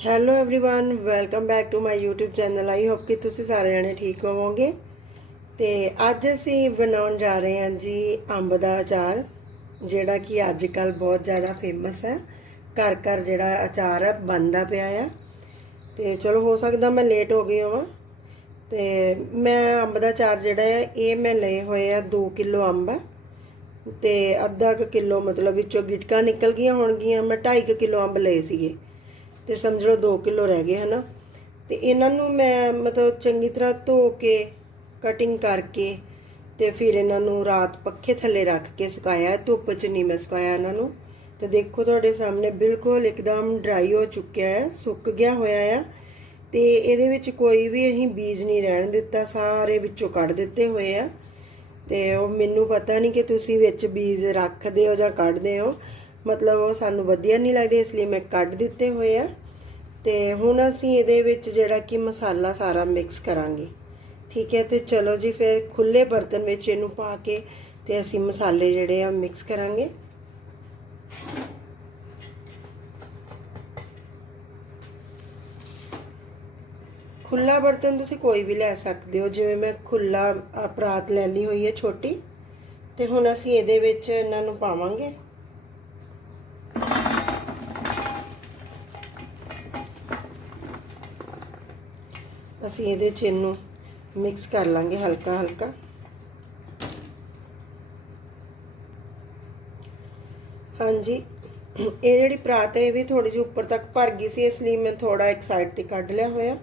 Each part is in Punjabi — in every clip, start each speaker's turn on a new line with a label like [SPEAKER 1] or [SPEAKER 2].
[SPEAKER 1] hello everyone welcome back to my YouTube channel I hope ਕਿ ਤੁਸੀਂ ਸਾਰੇ ਜਣੇ ਠੀਕ ਹੋਵੋਗੇ ਤੇ ਅੱਜ ਅਸੀਂ ਬਣਾਉਣ ਜਾ ਰਹੇ ਹਾਂ ਜੀ ਅੰਬ ਦਾ ਅਚਾਰ ਜਿਹੜਾ ਕਿ ਅੱਜ ਕੱਲ ਬਹੁਤ ਜ਼ਿਆਦਾ ਫੇਮਸ ਹੈ ਘਰ ਘਰ ਜਿਹੜਾ ਅਚਾਰ ਹੈ ਬਣਦਾ ਪਿਆ ਆ ਤੇ ਚਲੋ ਹੋ ਸਕਦਾ ਮੈਂ ਲੇਟ ਹੋ ਗਈ ਹਾਂ ਤੇ ਮੈਂ ਅੰਬ ਦਾ ਅਚਾਰ ਜਿਹੜਾ ਹੈ ਇਹ ਮੈਂ ਲਏ ਹੋਏ ਆ 2 ਕਿਲੋ ਅੰਬ ਆ ਤੇ ਅੱਧਾ ਕੁ ਕਿਲੋ ਮਤਲਬ ਵਿੱਚੋਂ ਗਿਟਕਾਂ ਨਿਕਲ ਗਈਆਂ ਹੋਣਗੀਆਂ ਮੈਂ 2.5 ਕਿਲੋ ਅੰਬ ਲਏ ਸੀਗੇ ਤੇ ਸਮਝ ਲਓ 2 ਕਿਲੋ ਰਹਿ ਗਏ ਹਨਾ। ਤੇ ਇਹਨਾਂ ਨੂੰ ਮੈਂ ਮਤਲਬ ਚੰਗੀ ਤਰ੍ਹਾਂ ਧੋ ਕੇ ਕਟਿੰਗ ਕਰਕੇ ਤੇ ਫਿਰ ਇਹਨਾਂ ਨੂੰ ਰਾਤ ਪੱਖੇ ਥੱਲੇ ਰੱਖ ਕੇ ਸੁਕਾਇਆ। ਧੁੱਪ 'ਚ ਨਹੀਂ ਮੈਂ ਸੁਕਾਇਆ ਇਹਨਾਂ ਨੂੰ। ਤੇ ਦੇਖੋ ਤੁਹਾਡੇ ਸਾਹਮਣੇ ਬਿਲਕੁਲ ਇੱਕਦਮ ਡਰਾਈ ਹੋ ਚੁੱਕਿਆ ਹੈ, ਸੁੱਕ ਗਿਆ ਹੋਇਆ ਆ। ਤੇ ਇਹਦੇ ਵਿੱਚ ਕੋਈ ਵੀ ਅਸੀਂ ਬੀਜ ਨਹੀਂ ਰਹਿਣ ਦਿੱਤਾ, ਸਾਰੇ ਵਿੱਚੋਂ ਕੱਢ ਦਿੱਤੇ ਹੋਏ ਆ। ਤੇ ਉਹ ਮੈਨੂੰ ਪਤਾ ਨਹੀਂ ਕਿ ਤੁਸੀਂ ਵਿੱਚ ਬੀਜ ਰੱਖਦੇ ਹੋ ਜਾਂ ਕੱਢਦੇ ਹੋ। ਮਤਲਬ ਉਹ ਸਾਨੂੰ ਵਧੀਆ ਨਹੀਂ ਲੱਗਦੇ, ਇਸ ਲਈ ਮੈਂ ਕੱਢ ਦਿੱਤੇ ਹੋਏ ਆ। ਤੇ ਹੁਣ ਅਸੀਂ ਇਹਦੇ ਵਿੱਚ ਜਿਹੜਾ ਕਿ ਮਸਾਲਾ ਸਾਰਾ ਮਿਕਸ ਕਰਾਂਗੇ। ਠੀਕ ਹੈ, ਤੇ ਚਲੋ ਜੀ, ਫਿਰ ਖੁੱਲੇ ਬਰਤਨ ਵਿੱਚ ਇਹਨੂੰ ਪਾ ਕੇ ਤੇ ਅਸੀਂ ਮਸਾਲੇ ਜਿਹੜੇ ਆ ਮਿਕਸ ਕਰਾਂਗੇ। ਖੁੱਲਾ ਬਰਤਨ ਤੁਸੀਂ ਕੋਈ ਵੀ ਲੈ ਸਕਦੇ ਹੋ, ਜਿਵੇਂ ਮੈਂ ਖੁੱਲਾ ਪਰਾਤ ਲੈ ਲਈ ਹੋਈ ਹੈ ਛੋਟੀ। ਤੇ ਹੁਣ ਅਸੀਂ ਇਹਦੇ ਵਿੱਚ ਇਹਨਾਂ ਨੂੰ ਪਾਵਾਂਗੇ। ਅਸੀਂ ਇਹਦੇ ਚ ਇਹਨੂੰ ਮਿਕਸ ਕਰ ਲਾਂਗੇ ਹਲਕਾ ਹਲਕਾ। ਹਾਂਜੀ, ਇਹ ਜਿਹੜੀ ਪਰਾਤ ਹੈ ਇਹ ਵੀ ਥੋੜੀ ਜਿਹੀ ਉੱਪਰ ਤੱਕ ਭਰ ਗਈ ਸੀ, ਇਸ ਲਈ ਮੈਂ ਥੋੜਾ ਇੱਕ ਸਾਈਡ ਤੇ ਕੱਢ ਲਿਆ ਹੋਇਆ।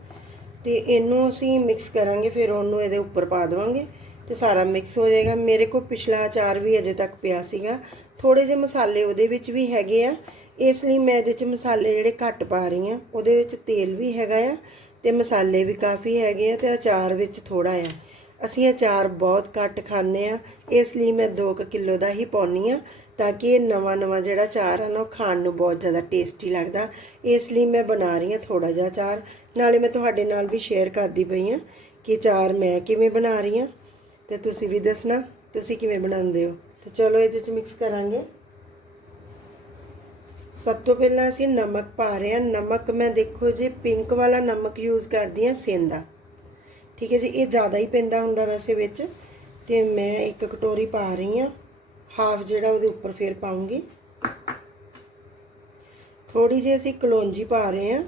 [SPEAKER 1] ਤੇ ਇਹਨੂੰ ਅਸੀਂ ਮਿਕਸ ਕਰਾਂਗੇ, ਫਿਰ ਉਹਨੂੰ ਇਹਦੇ ਉੱਪਰ ਪਾ ਦੇਵਾਂਗੇ ਤੇ ਸਾਰਾ ਮਿਕਸ ਹੋ ਜਾਏਗਾ। ਮੇਰੇ ਕੋਲ ਪਿਛਲਾ ਅਚਾਰ ਵੀ ਅਜੇ ਤੱਕ ਪਿਆ ਸੀਗਾ। ਥੋੜੇ ਜਿਹੇ ਮਸਾਲੇ ਉਹਦੇ ਵਿੱਚ ਵੀ ਹੈਗੇ ਆ। ਇਸ ਲਈ ਮੈਂ ਇਹਦੇ ਚ ਮਸਾਲੇ ਜਿਹੜੇ ਘੱਟ ਪਾ ਰਹੀ ਆ ਉਹਦੇ ਵਿੱਚ ਤੇਲ ਵੀ ਹੈਗਾ ਆ। ਤੇ ਮਸਾਲੇ ਵੀ ਕਾਫੀ ਹੈਗੇ ਆ ਤੇ ਅਚਾਰ ਵਿੱਚ ਥੋੜਾ ਆ। ਅਸੀਂ ਅਚਾਰ ਬਹੁਤ ਘੱਟ ਖਾਂਦੇ ਆ। ਇਸ ਲਈ ਮੈਂ 2 ਕਿਲੋ ਦਾ ਹੀ ਪਾਉਣੀ ਆ ਤਾਂ ਕਿ ਇਹ ਨਵਾਂ ਨਵਾਂ ਜਿਹੜਾ ਚਾਰ ਹੈ ਨਾ, ਉਹ ਖਾਣ ਨੂੰ ਬਹੁਤ ਜ਼ਿਆਦਾ ਟੇਸਟੀ ਲੱਗਦਾ। ਇਸ ਲਈ ਮੈਂ ਬਣਾ ਰਹੀ ਹਾਂ ਥੋੜਾ ਜਿਹਾ ਚਾਰ ਨਾਲੇ ਮੈਂ ਤੁਹਾਡੇ ਨਾਲ ਵੀ ਸ਼ੇਅਰ ਕਰਦੀ ਪਈ ਹਾਂ ਕਿ ਚਾਰ ਮੈਂ ਕਿਵੇਂ ਬਣਾ ਰਹੀ ਹਾਂ। ਤੇ ਤੁਸੀਂ ਵੀ ਦੱਸਣਾ, ਤੁਸੀਂ ਕਿਵੇਂ ਬਣਾਉਂਦੇ ਹੋ? ਤੇ ਚਲੋ ਇਹਦੇ ਵਿੱਚ ਮਿਕਸ ਕਰਾਂਗੇ। ਸਭ ਤੋਂ ਪਹਿਲਾਂ ਅਸੀਂ ਨਮਕ ਪਾ ਰਹੇ ਹਾਂ। ਨਮਕ ਮੈਂ ਦੇਖੋ ਜੀ ਪਿੰਕ ਵਾਲਾ ਨਮਕ ਯੂਜ਼ ਕਰਦੀ ਹਾਂ ਸੇਂਦਾ। ਠੀਕ ਹੈ ਜੀ, ਇਹ ਜ਼ਿਆਦਾ ਹੀ ਪੈਂਦਾ ਹੁੰਦਾ ਵੈਸੇ ਵਿੱਚ। ਤੇ ਮੈਂ ਇੱਕ ਕਟੋਰੀ ਪਾ ਰਹੀ ਹਾਂ। ਹਾਫ ਜਿਹੜਾ ਉਹਦੇ ਉੱਪਰ ਫੇਰ ਪਾਉਂਗੀ। ਥੋੜੀ ਜਿਹੀ ਅਸੀਂ ਕਲੌਂਜੀ ਪਾ ਰਹੇ ਹਾਂ।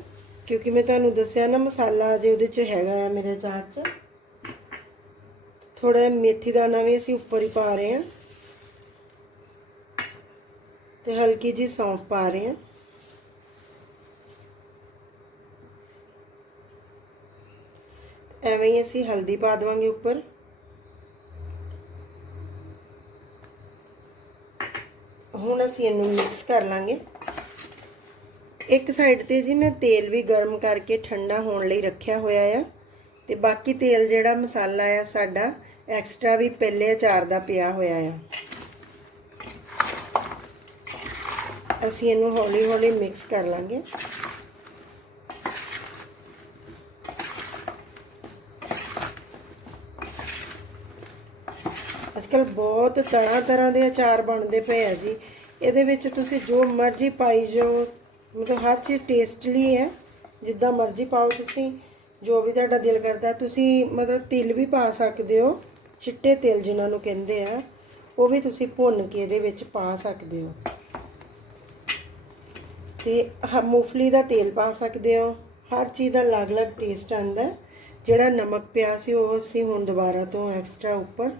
[SPEAKER 1] ਕਿਉਂਕਿ ਮੈਂ ਤੁਹਾਨੂੰ ਦੱਸਿਆ ਨਾ, ਮਸਾਲਾ ਜੇ ਉਹਦੇ 'ਚ ਹੈਗਾ ਆ ਮੇਰੇ ਚਾਰ 'ਚ। ਥੋੜਾ ਮੇਥੀ ਦਾਣਾ ਵੀ ਅਸੀਂ ਉੱਪਰ ਹੀ ਪਾ ਰਹੇ ਹਾਂ। ਤੇ ਹਲਕੀ ਜੀ ਸੌਂਫ ਪਾ ਰਹੇ ਹਾਂ। ਐਵੇਂ ਹੀ ਅਸੀਂ ਹਲਦੀ ਪਾ ਦਵਾਂਗੇ ਉੱਪਰ। ਹੁਣ ਅਸੀਂ ਇਹਨੂੰ ਮਿਕਸ ਕਰ ਲਾਂਗੇ। ਇੱਕ ਸਾਈਡ ਤੇ ਜੀ ਮੈਂ ਤੇਲ ਵੀ ਗਰਮ ਕਰਕੇ ਠੰਡਾ ਹੋਣ ਲਈ ਰੱਖਿਆ ਹੋਇਆ ਆ। ਤੇ ਬਾਕੀ ਤੇਲ ਜਿਹੜਾ ਮਸਾਲਾ ਆ ਸਾਡਾ ਐਕਸਟਰਾ ਵੀ ਪਹਿਲੇ ਅਚਾਰ ਦਾ ਪਿਆ ਹੋਇਆ ਆ। ਅਸੀਂ ਇਹਨੂੰ ਹੌਲੀ ਹੌਲੀ ਮਿਕਸ ਕਰ ਲਾਂਗੇ। ਅੱਜਕੱਲ ਬਹੁਤ ਤਰ੍ਹਾਂ ਤਰ੍ਹਾਂ ਦੇ ਅਚਾਰ ਬਣਦੇ ਪਏ ਆ ਜੀ। ਇਹਦੇ ਵਿੱਚ ਤੁਸੀਂ ਜੋ ਮਰਜ਼ੀ ਪਾਈ ਜੋ ਮਤਲਬ ਹਰ ਚੀਜ਼ ਟੇਸਟਲੀ ਹੈ। ਜਿੱਦਾਂ ਮਰਜ਼ੀ ਪਾਓ ਤੁਸੀਂ, ਜੋ ਵੀ ਤੁਹਾਡਾ ਦਿਲ ਕਰਦਾ ਤੁਸੀਂ ਮਤਲਬ ਤਿਲ ਵੀ ਪਾ ਸਕਦੇ ਹੋ, ਚਿੱਟੇ ਤਿਲ ਜਿਨ੍ਹਾਂ ਨੂੰ ਕਹਿੰਦੇ ਆ, ਉਹ ਵੀ ਤੁਸੀਂ ਭੁੰਨ ਕੇ ਇਹਦੇ ਵਿੱਚ ਪਾ ਸਕਦੇ ਹੋ। ਤੇ ਮੂੰਗਫਲੀ ਦਾ ਤੇਲ ਪਾ ਸਕਦੇ ਹੋ। ਹਰ ਚੀਜ਼ ਦਾ ਅਲੱਗ-ਅਲੱਗ ਟੇਸਟ ਆਉਂਦਾ ਜਿਹੜਾ ਨਮਕ ਪਿਆ ਸੀ, ਉਹ ਅਸੀਂ ਹੁਣ ਦੁਬਾਰਾ ਤੋਂ ਐਕਸਟਰਾ ਉੱਪਰ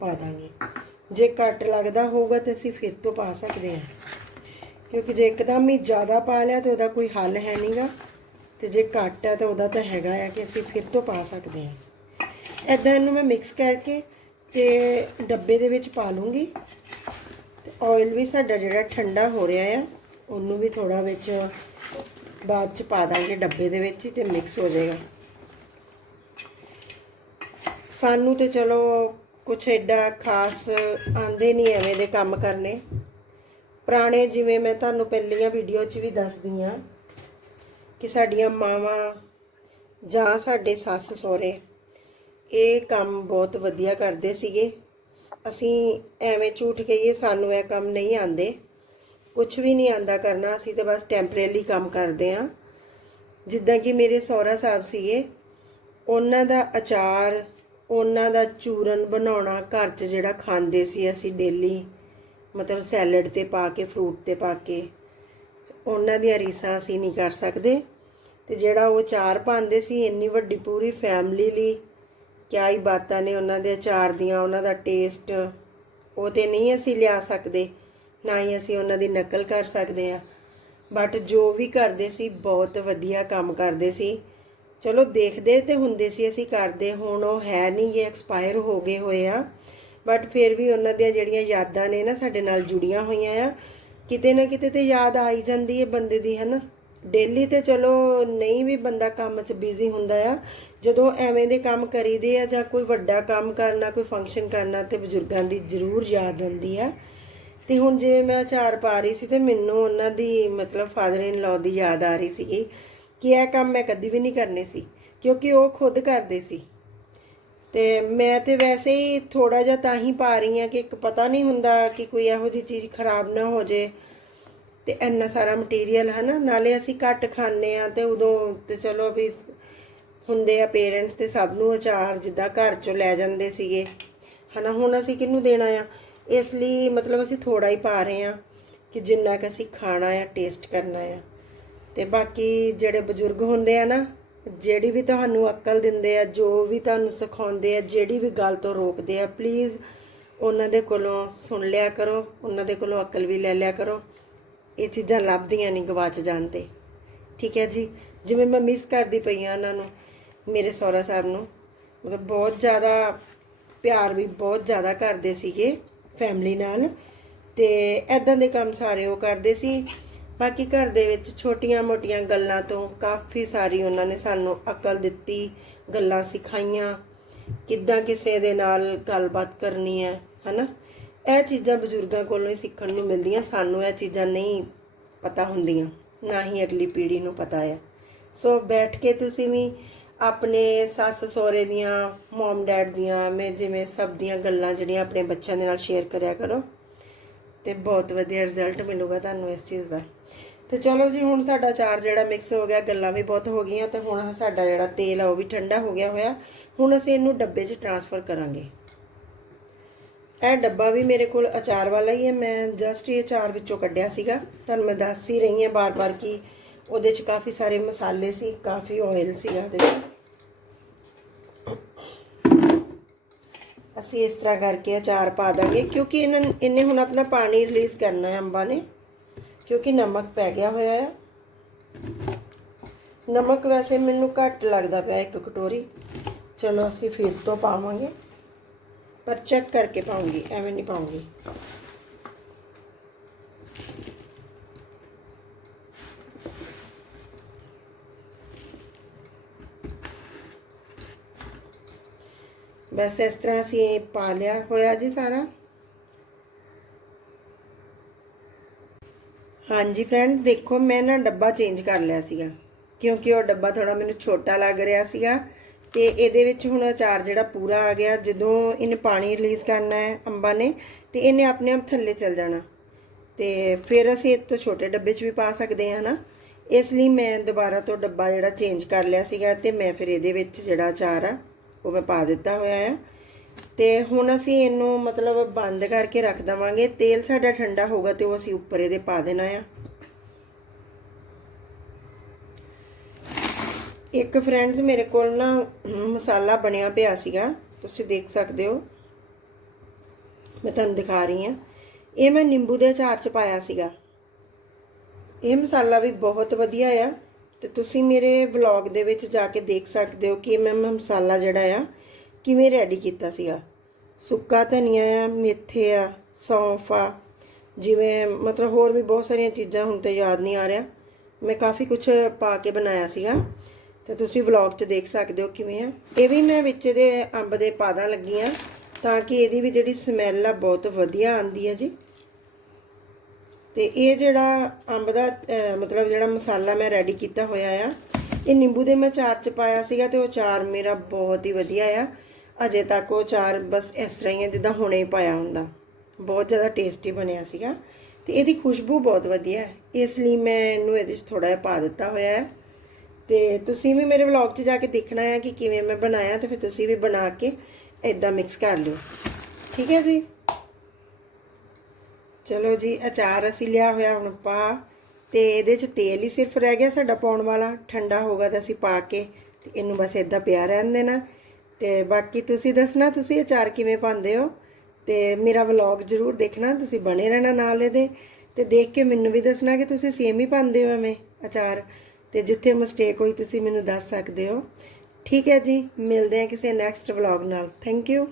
[SPEAKER 1] ਪਾ ਦਾਂਗੇ। ਜੇ ਘੱਟ ਲੱਗਦਾ ਹੋਊਗਾ ਤੇ ਅਸੀਂ ਫਿਰ ਤੋਂ ਪਾ ਸਕਦੇ ਹਾਂ। ਕਿਉਂਕਿ ਜੇ ਇੱਕਦਮ ਹੀ ਜ਼ਿਆਦਾ ਪਾ ਲਿਆ ਤੇ ਉਹਦਾ ਕੋਈ ਹੱਲ ਹੈ ਨਹੀਂਗਾ ਤੇ ਜੇ ਘੱਟ ਹੈ ਤਾਂ ਉਹਦਾ ਤਾਂ ਹੈਗਾ ਆ ਕਿ ਅਸੀਂ ਫਿਰ ਤੋਂ ਪਾ ਸਕਦੇ ਹਾਂ। ਇਦਾਂ ਇਹਨੂੰ ਮੈਂ ਮਿਕਸ ਕਰਕੇ ਤੇ ਡੱਬੇ ਦੇ ਵਿੱਚ ਪਾ ਲੂੰਗੀ। ਤੇ ਆਇਲ ਵੀ ਸਾਡਾ ਜਿਹੜਾ ਠੰਡਾ ਹੋ ਰਿਹਾ ਆ ਉਹਨੂੰ ਵੀ ਥੋੜਾ ਵਿੱਚ ਬਾਅਦ ਚ ਪਾ ਦਾਂਗੇ ਡੱਬੇ ਦੇ ਵਿੱਚ ਤੇ ਮਿਕਸ ਹੋ ਜਾਏਗਾ। ਸਾਨੂੰ ਤੇ ਚਲੋ ਕੁਛ ਐਡਾ ਖਾਸ ਆਂਦੇ ਨਹੀਂ ਐਵੇਂ ਦੇ ਕੰਮ ਕਰਨੇ। ਪੁਰਾਣੇ ਜਿਵੇਂ ਮੈਂ ਤੁਹਾਨੂੰ ਪਹਿਲੀਆਂ ਵੀਡੀਓ 'ਚ ਵੀ ਦੱਸਦੀ ਆ ਕਿ ਸਾਡੀਆਂ ਮਾਵਾਂ ਜਾਂ ਸਾਡੇ ਸੱਸ ਸਹੁਰੇ ਇਹ ਕੰਮ ਬਹੁਤ ਵਧੀਆ ਕਰਦੇ ਸੀਗੇ। ਅਸੀਂ ਐਵੇਂ ਝੂਠ ਕਹੀਏ ਸਾਨੂੰ ਇਹ ਕੰਮ ਨਹੀਂ ਆਂਦੇ ਕੁਝ ਵੀ ਨਹੀਂ ਆਂਦਾ ਕਰਨਾ, ਅਸੀਂ ਤਾਂ ਬਸ ਟੈਂਪਰੇਰੀ ਕੰਮ ਕਰਦੇ ਆ। ਜਿੱਦਾਂ ਕਿ ਮੇਰੇ ਸਹੁਰਾ ਸਾਹਿਬ ਸੀਗੇ, ਉਹਨਾਂ ਦਾ ਅਚਾਰ, ਉਹਨਾਂ ਦਾ ਚੂਰਨ ਬਣਾਉਣਾ ਘਰ 'ਚ ਜਿਹੜਾ ਖਾਂਦੇ ਸੀ ਅਸੀਂ ਡੇਲੀ ਮਤਲਬ ਸੈਲਡ ਤੇ ਪਾ ਕੇ ਫਰੂਟ ਤੇ ਪਾ ਕੇ, ਉਹਨਾਂ ਦੀਆਂ ਰੀਸਾਂ ਅਸੀਂ ਨਹੀਂ ਕਰ ਸਕਦੇ। ਤੇ ਜਿਹੜਾ ਉਹ ਅਚਾਰ ਪਾਉਂਦੇ ਸੀ, ਇੰਨੀ ਵੱਡੀ ਪੂਰੀ ਫੈਮਿਲੀ ਲਈ, ਕਿਆ ਹੀ ਬਾਤਾਂ ਨੇ ਉਹਨਾਂ ਦੇ ਅਚਾਰ ਦੀਆਂ, ਉਹਨਾਂ ਦਾ ਟੇਸਟ ਉਹ ਤੇ ਨਹੀਂ ਅਸੀਂ ਲਿਆ ਸਕਦੇ। ਨਾ ਹੀ ਅਸੀਂ ਉਹਨਾਂ ਦੀ ਨਕਲ ਕਰ ਸਕਦੇ ਆ ਬਟ ਜੋ ਵੀ ਕਰਦੇ ਸੀ, ਬਹੁਤ ਵਧੀਆ ਕੰਮ ਕਰਦੇ ਸੀ। ਚਲੋ ਦੇਖਦੇ ਤੇ ਹੁੰਦੇ ਸੀ ਅਸੀਂ ਕਰਦੇ ਹੁਣ ਉਹ ਹੈ ਨਹੀਂ ਗੇ ਐਕਸਪਾਇਰ ਹੋ ਗਏ ਹੋਏ ਆ। ਬਟ ਫਿਰ ਵੀ ਉਹਨਾਂ ਦੀਆਂ ਜਿਹੜੀਆਂ ਯਾਦਾਂ ਨੇ ਨਾ, ਸਾਡੇ ਨਾਲ ਜੁੜੀਆਂ ਹੋਈਆਂ ਆ। ਕਿਤੇ ਨਾ ਕਿਤੇ ਤੇ ਯਾਦ ਆਈ ਜਾਂਦੀ ਹੈ ਬੰਦੇ ਦੀ, ਹਨਾ? ਡੇਲੀ ਤੇ ਚਲੋ ਨਹੀਂ ਵੀ ਬੰਦਾ ਕੰਮ 'ਚ ਬਿਜ਼ੀ ਹੁੰਦਾ ਆ। ਜਦੋਂ ਐਵੇਂ ਦੇ ਕੰਮ ਕਰੀਦੇ ਆ ਜਾਂ ਕੋਈ ਵੱਡਾ ਕੰਮ ਕਰਨਾ, ਕੋਈ ਫੰਕਸ਼ਨ ਕਰਨਾ, ਤੇ ਬਜ਼ੁਰਗਾਂ ਦੀ ਜ਼ਰੂਰ ਯਾਦ ਆਉਂਦੀ ਆ। ਤੇ ਹੁਣ ਜਿਵੇਂ ਮੈਂ ਅਚਾਰ ਪਾ ਰਹੀ ਸੀ ਤੇ ਮੈਨੂੰ ਉਹਨਾਂ ਦੀ ਮਤਲਬ ਫਾਦਰ ਇਨ ਲਾਅ ਦੀ ਯਾਦ ਆ ਰਹੀ ਸੀਗੀ ਕਿ ਇਹ ਕੰਮ ਮੈਂ ਕਦੀ ਵੀ ਨਹੀਂ ਕਰਨੇ ਸੀ, ਕਿਉਂਕਿ ਉਹ ਖੁਦ ਕਰਦੇ ਸੀ। ਤੇ ਮੈਂ ਤੇ ਵੈਸੇ ਹੀ ਥੋੜਾ ਜਿਹਾ ਤਾਂ ਹੀ ਪਾ ਰਹੀ ਹਾਂ ਕਿ ਇੱਕ ਪਤਾ ਨਹੀਂ ਹੁੰਦਾ ਕਿ ਕੋਈ ਇਹੋ ਜਿਹੀ ਚੀਜ਼ ਖਰਾਬ ਨਾ ਹੋ ਜੇ ਤੇ ਇੰਨਾ ਸਾਰਾ ਮਟੀਰੀਅਲ ਹੈ ਨਾ ਨਾਲੇ ਅਸੀਂ ਘੱਟ ਖਾਂਦੇ ਆ ਤੇ ਉਦੋਂ ਤੇ ਚਲੋ ਵੀ ਹੁੰਦੇ ਆ ਪੇਰੈਂਟਸ ਤੇ ਸਭ ਨੂੰ ਅਚਾਰ ਜਿੱਦਾਂ ਘਰ ਚੋਂ ਲੈ ਜਾਂਦੇ ਸੀਗੇ। ਹਨਾ, ਹੁਣ ਅਸੀਂ ਕਿਹਨੂੰ ਦੇਣਾ ਆ? ਇਸ ਲਈ ਮਤਲਬ ਅਸੀਂ ਥੋੜਾ ਹੀ ਪਾ ਰਹੇ ਆ ਕਿ ਜਿੰਨਾ ਕਿ ਅਸੀਂ ਖਾਣਾ ਆ ਟੇਸਟ ਕਰਨਾ ਆ। ਤੇ ਬਾਕੀ ਜਿਹੜੇ ਬਜ਼ੁਰਗ ਹੁੰਦੇ ਆ ਨਾ, ਜਿਹੜੀ ਵੀ ਤੁਹਾਨੂੰ ਅਕਲ ਦਿੰਦੇ ਆ, ਜੋ ਵੀ ਤੁਹਾਨੂੰ ਸਿਖਾਉਂਦੇ ਆ, ਜਿਹੜੀ ਵੀ ਗੱਲ ਤੋਂ ਰੋਕਦੇ ਆ ਪਲੀਜ਼ ਉਹਨਾਂ ਦੇ ਕੋਲੋਂ ਸੁਣ ਲਿਆ ਕਰੋ, ਉਹਨਾਂ ਦੇ ਕੋਲੋਂ ਅਕਲ ਵੀ ਲੈ ਲਿਆ ਕਰੋ। ਇਹ ਚੀਜ਼ਾਂ ਲੱਭਦੀਆਂ ਨਹੀਂ ਗਵਾਚ ਜਾਂਦੇ ਠੀਕ ਹੈ ਜੀ? ਜਿਵੇਂ ਮੈਂ ਮਿਸ ਕਰਦੀ ਪਈ ਆ ਉਹਨਾਂ ਨੂੰ, ਮੇਰੇ ਸਹੁਰਾ ਸਾਹਿਬ ਨੂੰ। ਮਤਲਬ ਬਹੁਤ ਜ਼ਿਆਦਾ ਪਿਆਰ ਵੀ ਬਹੁਤ ਜ਼ਿਆਦਾ ਕਰਦੇ ਸੀਗੇ। ਫੈਮਿਲੀ ਨਾਲ ਤੇ ਐਦਾਂ ਦੇ ਕੰਮ ਸਾਰੇ ਉਹ ਕਰਦੇ ਸੀ। ਬਾਕੀ ਘਰ ਦੇ ਵਿੱਚ ਛੋਟੀਆਂ-ਮੋਟੀਆਂ ਗੱਲਾਂ ਤੋਂ ਕਾਫੀ ਸਾਰੀ ਉਹਨਾਂ ਨੇ ਸਾਨੂੰ ਅਕਲ ਦਿੱਤੀ, ਗੱਲਾਂ ਸਿਖਾਈਆਂ, ਕਿੱਦਾਂ ਕਿਸੇ ਦੇ ਨਾਲ ਗੱਲਬਾਤ ਕਰਨੀ ਹੈ, ਹਨਾ? ਇਹ ਚੀਜ਼ਾਂ ਬਜ਼ੁਰਗਾਂ ਕੋਲੋਂ ਹੀ ਸਿੱਖਣ ਨੂੰ ਮਿਲਦੀਆਂ, ਸਾਨੂੰ ਇਹ ਚੀਜ਼ਾਂ ਨਹੀਂ ਪਤਾ ਹੁੰਦੀਆਂ, ਨਾ ਹੀ ਅਗਲੀ ਪੀੜ੍ਹੀ ਨੂੰ ਪਤਾ ਹੈ ਸੋ ਬੈਠ ਕੇ ਤੁਸੀਂ ਵੀ ਆਪਣੇ ਸੱਸ ਸਹੁਰੇ ਦੀਆਂ ਮਮ ਡੈਡ ਦੀਆਂ, ਮੈਂ ਜਿਵੇਂ ਸਭ ਦੀਆਂ ਗੱਲਾਂ ਜਿਹੜੀਆਂ ਆਪਣੇ ਬੱਚਿਆਂ ਦੇ ਨਾਲ ਸ਼ੇਅਰ ਕਰਿਆ ਕਰੋ। ਤੇ ਬਹੁਤ ਵਧੀਆ ਰਿਜ਼ਲਟ ਮਿਲੂਗਾ ਤੁਹਾਨੂੰ ਇਸ ਚੀਜ਼ ਦਾ। ਤੇ ਚਲੋ ਜੀ, ਹੁਣ ਸਾਡਾ ਚਾਰ ਜਿਹੜਾ ਮਿਕਸ ਹੋ ਗਿਆ, ਗੱਲਾਂ ਵੀ ਬਹੁਤ ਹੋ ਗਈਆਂ, ਤੇ ਹੁਣ ਸਾਡਾ ਜਿਹੜਾ ਤੇਲ ਆ ਉਹ ਵੀ ਠੰਡਾ ਹੋ ਗਿਆ ਹੋਇਆ। ਹੁਣ ਅਸੀਂ ਇਹਨੂੰ ਡੱਬੇ 'ਚ ਟਰਾਂਸਫਰ ਕਰਾਂਗੇ। ਇਹ ਡੱਬਾ ਵੀ ਮੇਰੇ ਕੋਲ ਅਚਾਰ ਵਾਲਾ ਹੀ ਹੈ, ਮੈਂ ਜਸਟ ਇਹ ਅਚਾਰ ਵਿੱਚੋਂ ਕੱਢਿਆ ਸੀਗਾ। ਤੁਹਾਨੂੰ ਮੈਂ ਦੱਸ ਹੀ ਰਹੀ ਹਾਂ ਬਾਰ-ਬਾਰ ਕਿ ਉਹਦੇ 'ਚ ਕਾਫੀ ਸਾਰੇ ਮਸਾਲੇ ਸੀ, ਕਾਫੀ ਆਇਲ ਸੀਗਾ ਉਹਦੇ 'ਚ। ਅਸੀਂ ਇਸ ਤਰ੍ਹਾਂ ਕਰਕੇ ਅਚਾਰ ਪਾ ਦਾਂਗੇ, ਕਿਉਂਕਿ ਇਹਨਾਂ ਇਹਨੇ ਹੁਣ ਆਪਣਾ ਪਾਣੀ ਰਿਲੀਜ਼ ਕਰਨਾ ਹੈ ਅੰਬਾਂ ਨੇ, ਕਿਉਂਕਿ ਨਮਕ ਪੈ ਗਿਆ ਹੋਇਆ ਹੈ ਨਮਕ ਵੈਸੇ ਮੈਨੂੰ ਘੱਟ ਲੱਗਦਾ ਪਿਆ ਇੱਕ ਕਟੋਰੀ। ਚਲੋ ਅਸੀਂ ਫਿਰ ਤੋਂ ਪਾਵਾਂਗੇ, ਪਰ ਚੈੱਕ ਕਰਕੇ ਪਾਉਂਗੀ, ਐਵੇਂ ਨਹੀਂ ਪਾਉਂਗੀ। ਬਸ ਇਸ ਤਰ੍ਹਾਂ ਅਸੀਂ ਪਾ ਲਿਆ ਹੋਇਆ ਜੀ ਸਾਰਾ। ਹਾਂਜੀ ਫਰੈਂਡਸ ਦੇਖੋ ਮੈਂ ਨਾ ਡੱਬਾ ਚੇਂਜ ਕਰ ਲਿਆ ਸੀਗਾ, ਕਿਉਂਕਿ ਉਹ ਡੱਬਾ ਥੋੜਾ ਮੈਨੂੰ ਛੋਟਾ ਲੱਗ ਰਿਹਾ ਸੀਗਾ ਤੇ ਇਹਦੇ ਵਿੱਚ ਹੁਣ ਅਚਾਰ ਜਿਹੜਾ ਪੂਰਾ ਆ ਗਿਆ, ਜਦੋਂ ਇਹਨੇ ਪਾਣੀ ਰਿਲੀਜ਼ ਕਰਨਾ ਹੈ ਅੰਬਾਂ ਨੇ ਤੇ ਇਹਨੇ ਆਪਣੇ ਆਪ ਥੱਲੇ ਚੱਲ ਜਾਣਾ। ਤੇ ਫਿਰ ਅਸੀਂ ਇਹ ਤੋਂ ਛੋਟੇ ਡੱਬੇ 'ਚ ਵੀ ਪਾ ਸਕਦੇ ਹਾਂ ਨਾ ਇਸ ਲਈ ਮੈਂ ਦੁਬਾਰਾ ਤੋਂ ਡੱਬਾ ਜਿਹੜਾ ਚੇਂਜ ਕਰ ਲਿਆ ਸੀਗਾ ਤੇ ਮੈਂ ਫਿਰ ਇਹਦੇ ਵਿੱਚ ਜਿਹੜਾ ਅਚਾਰ ਆ ਉਹ ਮੈਂ ਪਾ ਦਿੱਤਾ ਹੋਇਆ ਆ। ਤੇ ਹੁਣ ਅਸੀਂ ਇਹਨੂੰ ਮਤਲਬ ਬੰਦ ਕਰਕੇ ਰੱਖ ਦਵਾਂਗੇ। ਤੇਲ ਸਾਡਾ ਠੰਡਾ ਹੋਗਾ ਤੇ ਉਹ ਅਸੀਂ ਉੱਪਰ ਇਹਦੇ ਪਾ ਦੇਣਾ ਆ। ਇੱਕ ਫਰੈਂਡਸ ਮੇਰੇ ਕੋਲ ਨਾ ਮਸਾਲਾ ਬਣਿਆ ਪਿਆ ਸੀਗਾ। ਤੁਸੀਂ ਦੇਖ ਸਕਦੇ ਹੋ। ਮੈਂ ਤੁਹਾਨੂੰ ਦਿਖਾ ਰਹੀ ਹਾਂ। ਇਹ ਮੈਂ ਨਿੰਬੂ ਦੇ ਅਚਾਰ ਚ ਪਾਇਆ ਸੀਗਾ। ਇਹ ਮਸਾਲਾ ਵੀ ਬਹੁਤ ਵਧੀਆ ਆ। ਤੇ ਤੁਸੀਂ ਮੇਰੇ ਵਲੌਗ ਦੇ ਵਿੱਚ ਜਾ ਕੇ ਦੇਖ ਸਕਦੇ ਹੋ ਕਿ ਮੈਂ ਮਸਾਲਾ ਜਿਹੜਾ ਆ, ਕਿਵੇਂ ਰੈਡੀ ਕੀਤਾ ਸੀਗਾ। ਸੁੱਕਾ ਧਨੀਆ ਆ, ਮੇਥੇ ਆ, ਸੌਂਫ ਆ, ਜਿਵੇਂ ਮਤਲਬ ਹੋਰ ਵੀ ਬਹੁਤ ਸਾਰੀਆਂ ਚੀਜ਼ਾਂ ਹੁਣ ਤੇ ਯਾਦ ਨਹੀਂ ਆ ਰਿਹਾ। ਮੈਂ ਕਾਫੀ ਕੁਝ ਪਾ ਕੇ ਬਣਾਇਆ ਸੀਗਾ। ਤੇ ਤੁਸੀਂ ਵਲੌਗ 'ਚ ਦੇਖ ਸਕਦੇ ਹੋ ਕਿਵੇਂ ਆ। ਇਹ ਵੀ ਮੈਂ ਵਿੱਚ ਇਹਦੇ ਅੰਬ ਦੇ ਪਾਦਾਂ ਲੱਗੀਆਂ ਤਾਂ ਕਿ ਇਹਦੀ ਵੀ ਜਿਹੜੀ ਸਮੈਲ ਆ ਬਹੁਤ ਵਧੀਆ ਆਉਂਦੀ ਹੈ ਜੀ। ਤੇ ਇਹ ਜਿਹੜਾ ਅੰਬ ਦਾ ਮਤਲਬ ਜਿਹੜਾ ਮਸਾਲਾ ਮੈਂ ਰੈਡੀ ਕੀਤਾ ਹੋਇਆ ਆ, ਇਹ ਨਿੰਬੂ ਦੇ ਮੈਂ ਚਾਰ ਚ ਪਾਇਆ ਸੀਗਾ ਤੇ ਉਹ ਚਾਰ ਮੇਰਾ ਬਹੁਤ ਹੀ ਵਧੀਆ ਆ। ਅਜੇ ਤੱਕ ਉਹ ਚਾਰ ਬਸ ਇਸ ਤਰ੍ਹਾਂ ਹੀ ਹੈ ਜਿੱਦਾਂ ਹੁਣੇ ਪਾਇਆ ਹੁੰਦਾ। ਬਹੁਤ ਜ਼ਿਆਦਾ ਟੇਸਟੀ ਬਣਿਆ ਸੀਗਾ ਤੇ ਇਹਦੀ ਖੁਸ਼ਬੂ ਬਹੁਤ ਵਧੀਆ ਹੈ। ਇਸ ਲਈ ਮੈਂ ਇਹਨੂੰ ਇਹਦੇ ਵਿੱਚ ਥੋੜਾ ਜਿਹਾ ਪਾ ਦਿੱਤਾ ਹੋਇਆ ਹੈ। ਤੇ ਤੁਸੀਂ ਵੀ ਮੇਰੇ ਵਲੌਗ 'ਚ ਜਾ ਕੇ ਦੇਖਣਾ ਹੈ ਕਿ ਕਿਵੇਂ ਮੈਂ ਬਣਾਇਆ ਤੇ ਫਿਰ ਤੁਸੀਂ ਵੀ ਬਣਾ ਕੇ ਇਦਾਂ ਮਿਕਸ ਕਰ ਲਿਓ। ਠੀਕ ਹੈ ਜੀ? ਚਲੋ ਜੀ, ਅਚਾਰ ਅਸੀਂ ਲਿਆ ਹੋਇਆ ਹੁਣ ਪਾ। ਤੇ ਇਹਦੇ 'ਚ ਤੇਲ ਹੀ ਸਿਰਫ ਰਹਿ ਗਿਆ ਸਾਡਾ ਪਾਉਣ ਵਾਲਾ। ਠੰਡਾ ਹੋਗਾ ਤਾਂ ਅਸੀਂ ਪਾ ਕੇ ਤੇ ਇਹਨੂੰ ਬਸ ਇਦਾਂ ਪਿਆ ਰਹਿਣ ਦੇਣਾ। ਤੇ ਬਾਕੀ ਤੁਸੀਂ ਦੱਸਣਾ, ਤੁਸੀਂ ਅਚਾਰ ਕਿਵੇਂ ਪਾਉਂਦੇ ਹੋ? ਤੇ ਮੇਰਾ ਵਲੌਗ ਜ਼ਰੂਰ ਦੇਖਣਾ, ਤੁਸੀਂ ਬਣੇ ਰਹਿਣਾ ਨਾਲ ਇਹਦੇ। ਤੇ ਦੇਖ ਕੇ ਮੈਨੂੰ ਵੀ ਦੱਸਣਾ ਕਿ ਤੁਸੀਂ ਸੇਮ ਹੀ ਪਾਉਂਦੇ ਹੋ ਐਵੇਂ ਅਚਾਰ। ਤੇ ਜਿੱਥੇ ਮਿਸਟੇਕ ਹੋਈ ਤੁਸੀਂ ਮੈਨੂੰ ਦੱਸ ਸਕਦੇ ਹੋ। ਠੀਕ ਹੈ ਜੀ, ਮਿਲਦੇ ਹਾਂ ਕਿਸੇ ਨੈਕਸਟ ਵਲੌਗ ਨਾਲ। Thank you